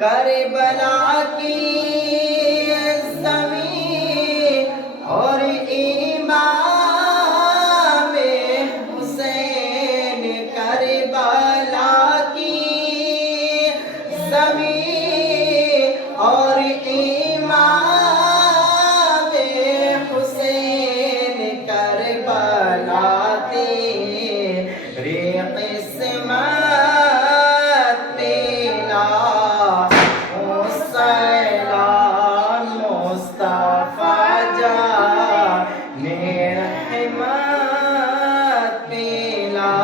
کربلا کی زمین اور امام حسین، کربلا کی زمین اور امام حسین، کربلا تیری قسمت پیلا سلام مصطفیٰ جان رحمت پیلا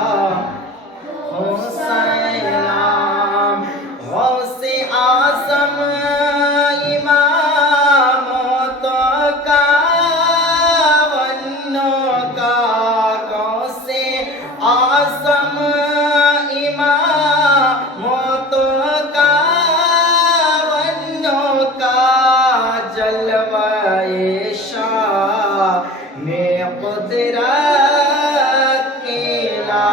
سلام غوث اعظم اماموں کا ونوں کا، غوث اعظم اماموں کا ونوں کا، جلوہ شان قدرت کیلا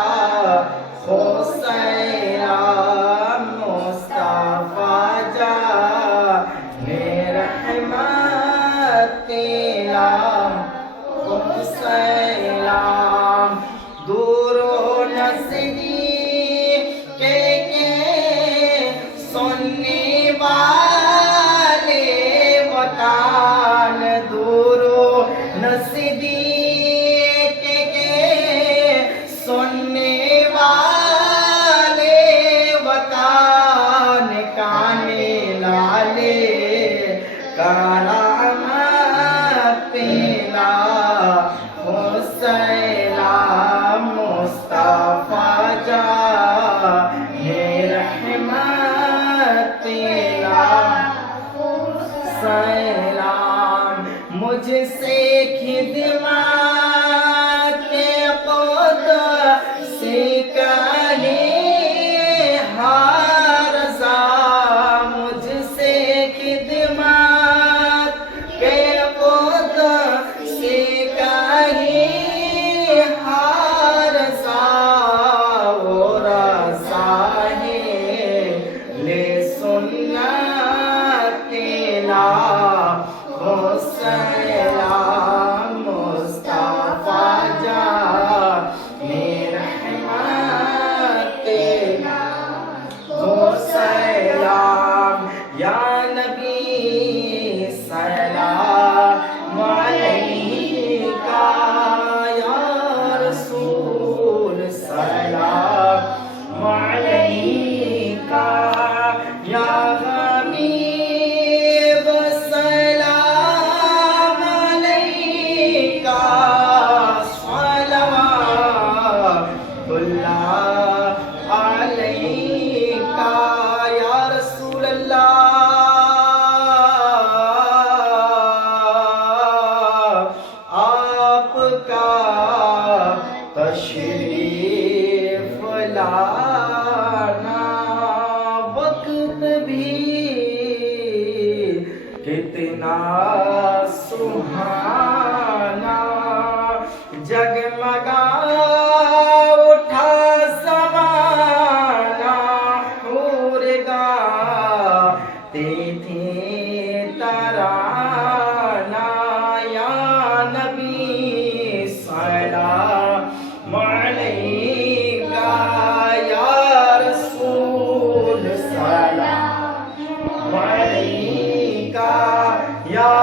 سلام مصطفیٰ جان رحمت کیلا سلام دور و نزدیک کے سننے والے وطن، دور و نزدیک کے سننے والے وطن، کانے لالے کرامت پیلا سلام مصطفیٰ جان رحمت پیلا سلام مجھ سے خدمت کے قدس کہے ہر رضا، مجھ سے خدمت کے قدس کہے ہر رضا، وہ رضا ہے لے سنت کیلا سلام مصطفیٰ جان رحمت کیلا سلام یا نبی سلام علیکہ، یا رسول سلام علیکہ، یا حبیب سلام علیکہ، صلوات اللہ علیکہ، یا رسول اللہ آپ کا تشریف لانا وقت بھی کتنا سہانا، جگمگا اٹھا زمانہ، حور گاتے تھے ترانہ، یا نبی سلام علیکہ، یا رسول سلام علیکہ، یا